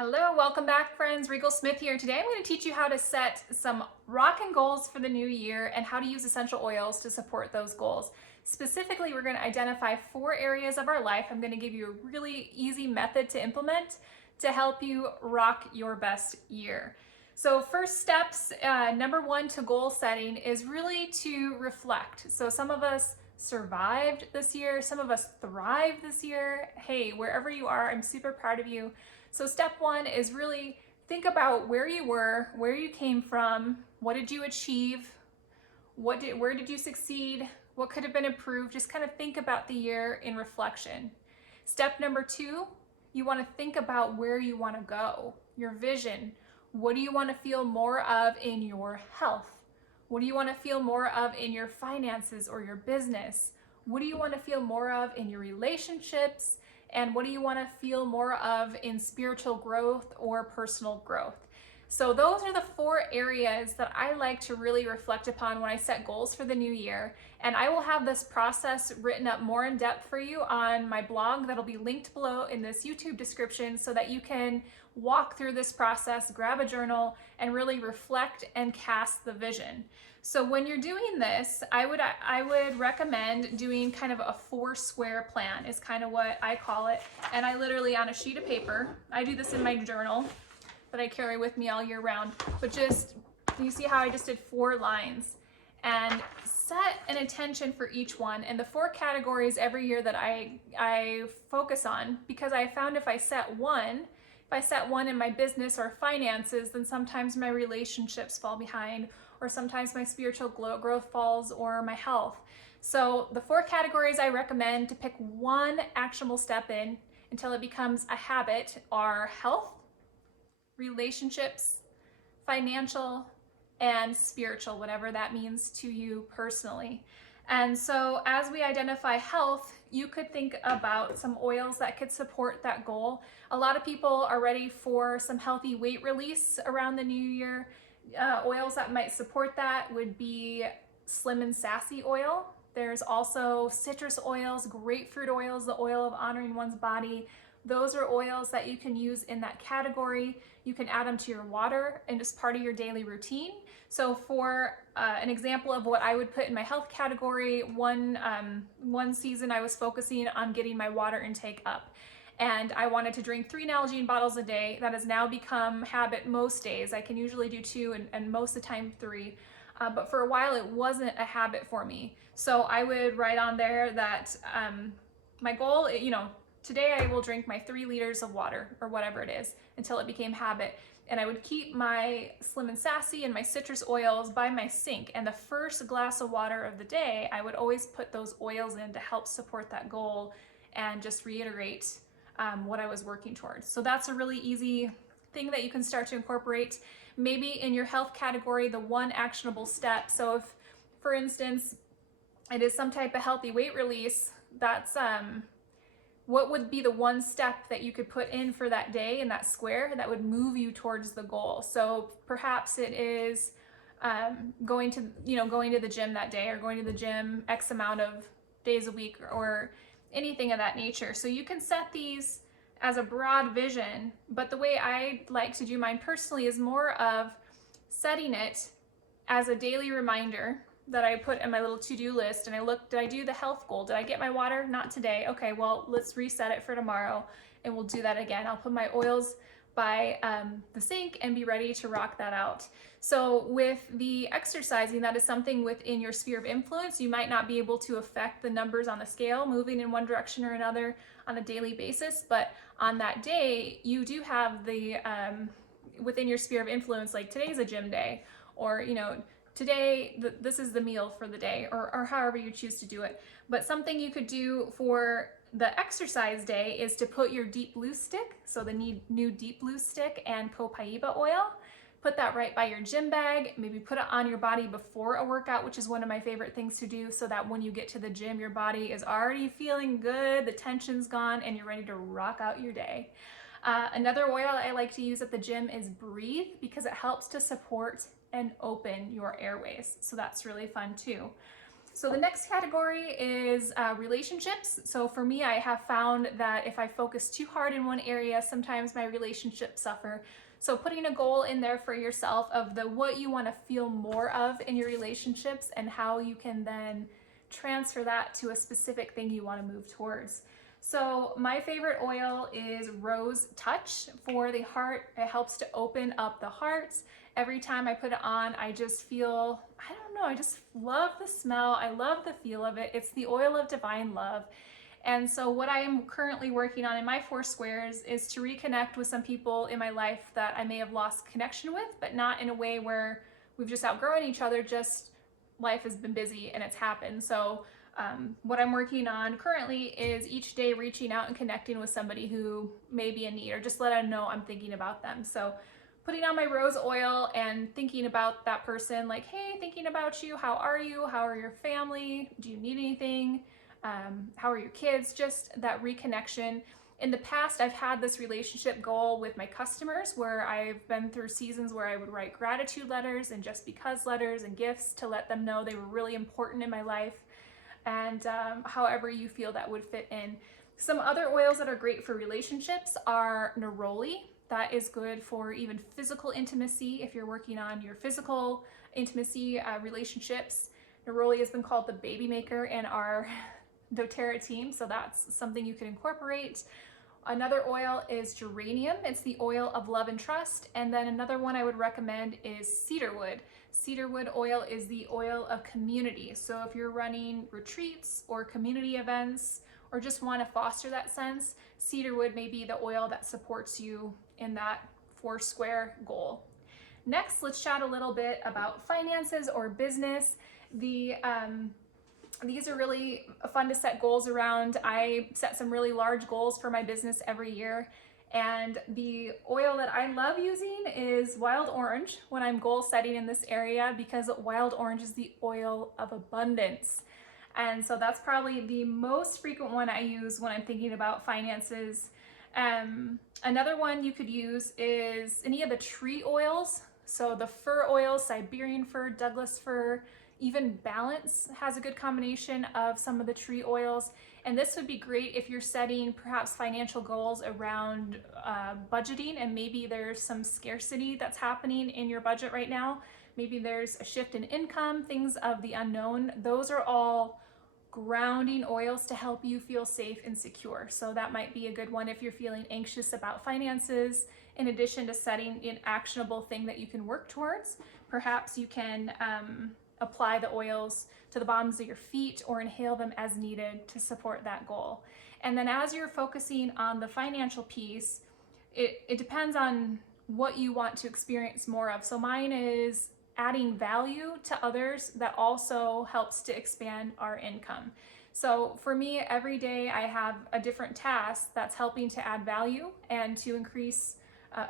Hello, welcome back friends. Rigel Smith here. Today I'm going to teach you how to set some rockin' goals for the new year and how to use essential oils to support those goals. Specifically, we're going to identify 4 areas of our life. I'm going to give you a really easy method to implement to help you rock your best year. So first steps, number 1 to goal setting is really to reflect. So some of us survived this year, some of us thrived this year. Hey, wherever you are, I'm super proud of you. So step 1 is really think about where you were, where you came from, what did you achieve, where did you succeed, what could have been improved. Just kind of think about the year in reflection. Step number 2, you want to think about where you want to go, your vision. What do you want to feel more of in your health? What do you want to feel more of in your finances or your business? What do you want to feel more of in your relationships? And what do you want to feel more of in spiritual growth or personal growth? So those are the 4 areas that I like to really reflect upon when I set goals for the new year. And I will have this process written up more in depth for you on my blog that'll be linked below in this YouTube description so that you can walk through this process, grab a journal, and really reflect and cast the vision. So when you're doing this, I would recommend doing kind of a 4-square plan is kind of what I call it. And I literally, on a sheet of paper, I do this in my journal that I carry with me all year round, but just, you see how I just did 4 lines and set an intention for each one. And the 4 categories every year that I focus on, because I found if I set one in my business or finances, then sometimes my relationships fall behind, or sometimes my spiritual growth falls, or my health. So the 4 categories I recommend to pick one actionable step in until it becomes a habit are health, relationships, financial, and spiritual, whatever that means to you personally. And so as we identify health, you could think about some oils that could support that goal. A lot of people are ready for some healthy weight release around the new year. Oils that might support that would be Slim and Sassy oil. There's also citrus oils, grapefruit oils, the oil of honoring one's body. Those are oils that you can use in that category. You can add them to your water and just part of your daily routine. So for an example of what I would put in my health category, one season I was focusing on getting my water intake up. And I wanted to drink 3 Nalgene bottles a day. That has now become habit most days. I can usually do 2 and most of the time 3. But for a while it wasn't a habit for me. So I would write on there that my goal, today I will drink my 3 liters of water or whatever it is until it became habit. And I would keep my Slim and Sassy and my citrus oils by my sink. And the first glass of water of the day, I would always put those oils in to help support that goal and just reiterate what I was working towards. So that's a really easy thing that you can start to incorporate. Maybe in your health category, the one actionable step. So if, for instance, it is some type of healthy weight release, that's what would be the one step that you could put in for that day in that square that would move you towards the goal? So perhaps it is going to the gym that day, or going to the gym X amount of days a week, or anything of that nature. So you can set these as a broad vision, but the way I like to do mine personally is more of setting it as a daily reminder that I put in my little to-do list, and I look, did I do the health goal? Did I get my water? Not today. Okay, well, let's reset it for tomorrow and we'll do that again. I'll put my oils by the sink and be ready to rock that out. So with the exercising, that is something within your sphere of influence. You might not be able to affect the numbers on the scale moving in one direction or another on a daily basis, but on that day, you do have the, within your sphere of influence, like today's a gym day, or, today, this is the meal for the day, or however you choose to do it. But something you could do for the exercise day is to put your deep blue stick, so the new deep blue stick and copaiba oil, put that right by your gym bag, maybe put it on your body before a workout, which is one of my favorite things to do, so that when you get to the gym, your body is already feeling good, the tension's gone, and you're ready to rock out your day. Another oil I like to use at the gym is Breathe, because it helps to support and open your airways. So that's really fun too. So the next category is relationships. So for me, I have found that if I focus too hard in one area, sometimes my relationships suffer. So putting a goal in there for yourself of the what you want to feel more of in your relationships and how you can then transfer that to a specific thing you want to move towards. So my favorite oil is Rose Touch for the heart. It helps to open up the heart. Every time I put it on, I just feel, I don't know, I just love the smell. I love the feel of it. It's the oil of divine love. And so what I am currently working on in my 4 squares is to reconnect with some people in my life that I may have lost connection with, but not in a way where we've just outgrown each other, just life has been busy and it's happened. So what I'm working on currently is each day reaching out and connecting with somebody who may be in need, or just let them know I'm thinking about them. So putting on my rose oil and thinking about that person, like, hey, thinking about you, how are you? How are your family? Do you need anything? How are your kids? Just that reconnection. In the past, I've had this relationship goal with my customers where I've been through seasons where I would write gratitude letters and just because letters and gifts to let them know they were really important in my life, and however you feel that would fit in. Some other oils that are great for relationships are neroli. That is good for even physical intimacy if you're working on your physical intimacy relationships. Neroli has been called the baby maker in our doTERRA team, so that's something you can incorporate. Another oil is Geranium. It's the oil of love and trust. And then another one I would recommend is Cedarwood. Cedarwood oil is the oil of community. So if you're running retreats or community events or just want to foster that sense, Cedarwood may be the oil that supports you in that 4 square goal. Next, let's chat a little bit about finances or business. These are really fun to set goals around. I set some really large goals for my business every year. And the oil that I love using is wild orange when I'm goal setting in this area, because wild orange is the oil of abundance. And so that's probably the most frequent one I use when I'm thinking about finances. Another one you could use is any of the tree oils. So the fir oils, Siberian fir, Douglas fir, even Balance has a good combination of some of the tree oils. And this would be great if you're setting perhaps financial goals around budgeting, and maybe there's some scarcity that's happening in your budget right now. Maybe there's a shift in income, things of the unknown. Those are all grounding oils to help you feel safe and secure. So that might be a good one if you're feeling anxious about finances. In addition to setting an actionable thing that you can work towards, perhaps you can apply the oils to the bottoms of your feet or inhale them as needed to support that goal. And then as you're focusing on the financial piece, it depends on what you want to experience more of. So mine is adding value to others that also helps to expand our income. So for me, every day I have a different task that's helping to add value and to increase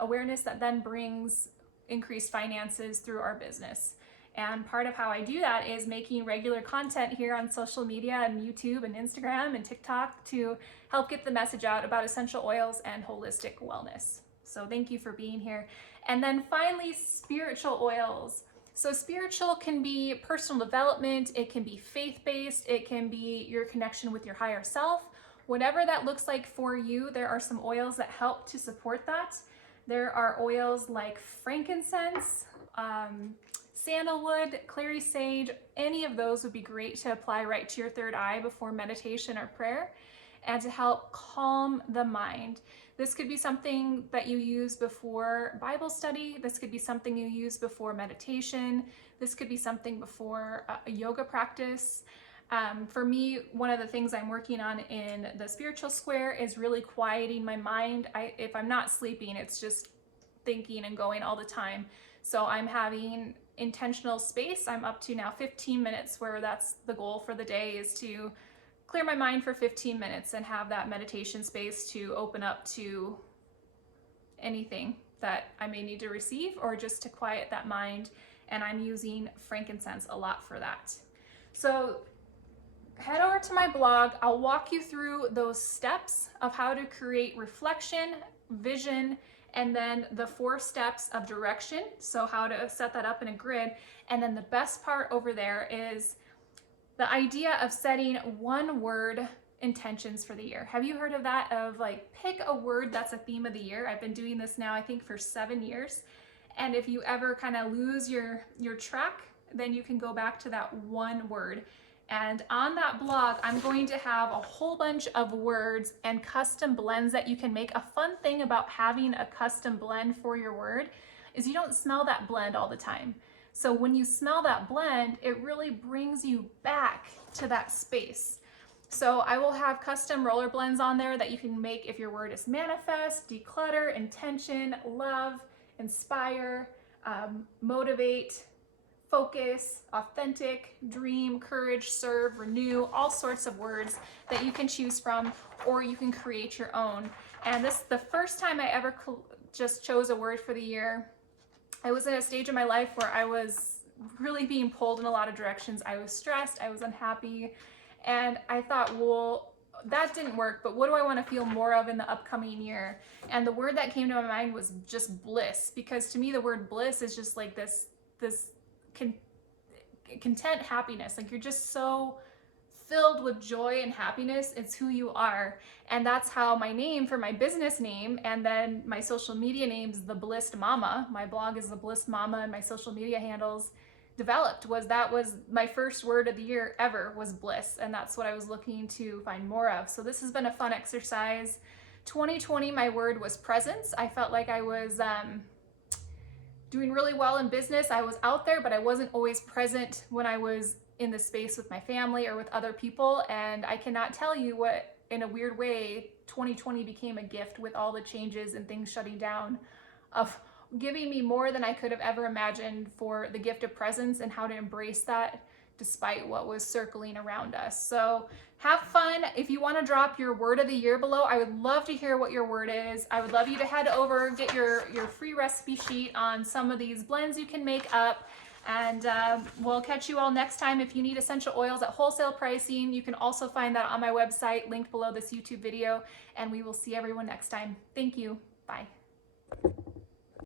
awareness that then brings increased finances through our business. And part of how I do that is making regular content here on social media and YouTube and Instagram and TikTok to help get the message out about essential oils and holistic wellness. So thank you for being here. And then finally, spiritual oils. So spiritual can be personal development, it can be faith-based, it can be your connection with your higher self. Whatever that looks like for you, there are some oils that help to support that. There are oils like frankincense, sandalwood, clary sage. Any of those would be great to apply right to your third eye before meditation or prayer, and to help calm the mind. This could be something that you use before Bible study. This could be something you use before meditation. This could be something before a yoga practice. For me, one of the things I'm working on in the spiritual square is really quieting my mind. If I'm not sleeping, it's just thinking and going all the time. So I'm having intentional space. I'm up to now 15 minutes, where that's the goal for the day, is to clear my mind for 15 minutes and have that meditation space to open up to anything that I may need to receive, or just to quiet that mind. And I'm using frankincense a lot for that. So head over to my blog. I'll walk you through those steps of how to create reflection, vision, and then the 4 steps of direction. So how to set that up in a grid. And then the best part over there is the idea of setting one word intentions for the year. Have you heard of that? Of like, pick a word that's a theme of the year. I've been doing this now, I think, for 7 years. And if you ever kind of lose your track, then you can go back to that one word. And on that blog, I'm going to have a whole bunch of words and custom blends that you can make. A fun thing about having a custom blend for your word is you don't smell that blend all the time. So when you smell that blend, it really brings you back to that space. So I will have custom roller blends on there that you can make if your word is manifest, declutter, intention, love, inspire, motivate, focus, authentic, dream, courage, serve, renew, all sorts of words that you can choose from, or you can create your own. And this is the first time I ever just chose a word for the year. I was in a stage of my life where I was really being pulled in a lot of directions. I was stressed, I was unhappy, and I thought, well, that didn't work, but what do I want to feel more of in the upcoming year? And the word that came to my mind was just bliss, because to me the word bliss is just like this content happiness. Like, you're just so filled with joy and happiness. It's who you are. And that's how my name for my business name, and then my social media name's The Blissed Mama. My blog is The Blissed Mama, and my social media handles developed. That was my first word of the year ever, was bliss. And that's what I was looking to find more of. So this has been a fun exercise. 2020, my word was presence. I felt like I was doing really well in business. I was out there, but I wasn't always present when I was in the space with my family or with other people. And I cannot tell you what, in a weird way, 2020 became a gift with all the changes and things shutting down, of giving me more than I could have ever imagined for the gift of presence and how to embrace that despite what was circling around us. So have fun. If you want to drop your word of the year below, I would love to hear what your word is. I would love you to head over, get your free recipe sheet on some of these blends you can make up. And we'll catch you all next time. If you need essential oils at wholesale pricing, you can also find that on my website, linked below this YouTube video. And we will see everyone next time. Thank you. Bye.